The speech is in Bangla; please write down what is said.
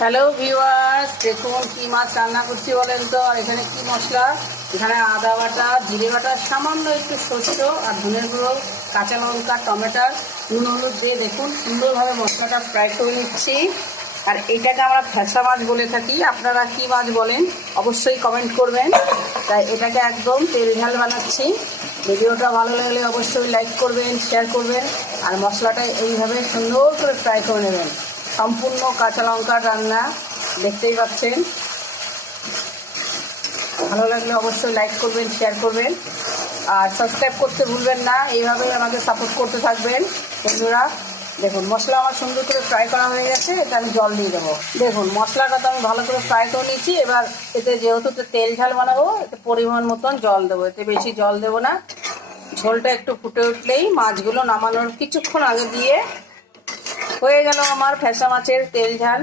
হ্যালো ভিউয়ার্স, দেখুন কি মাছ রান্না করছি বলেন তো। আর এখানে কি মশলা, এখানে আদা বাটা, জিরে বাটা, সামান্য একটু সরষে আর ধনের গুঁড়ো, কাঁচা লঙ্কা, টমেটো, নুন হলুদ দিয়ে দেখুন সুন্দরভাবে মশলাটা ফ্রাই করে নিচ্ছি। আর এটাকে আমরা ফ্যাসা মাছ বলে থাকি, আপনারা কি মাছ বলেন অবশ্যই কমেন্ট করবেন। তাই এটাকে একদম তেল ঝাল বানাচ্ছি। ভিডিওটা ভালো লাগলে অবশ্যই লাইক করবেন, শেয়ার করবেন। আর মশলাটা এইভাবে সুন্দর করে ফ্রাই করে নেবেন। সম্পূর্ণ কাঁচা লঙ্কার রান্না, দেখতেই পাচ্ছেন। ভালো লাগলে অবশ্যই লাইক করবেন, শেয়ার করবেন আর সাবস্ক্রাইব করতে ভুলবেন না। এইভাবেই আমাকে সাপোর্ট করতে থাকবেন বন্ধুরা। দেখুন মশলা আমার সুন্দর করে ফ্রাই করা হয়ে গেছে, এটা আমি জল দিয়ে দেবো। দেখুন মশলাটা তো আমি ভালো করে ফ্রাই করে নিয়েছি। এবার এতে যেহেতু তেল ঝাল বানাবো, এতে পরিমাণ মতন জল দেবো, এতে বেশি জল দেবো না। ঝোলটা একটু ফুটে উঠলেই মাছগুলো নামানোর কিছুক্ষণ আগে দিয়ে হয়ে গেল আমার ফ্যাসা মাছের তেল ঝাল।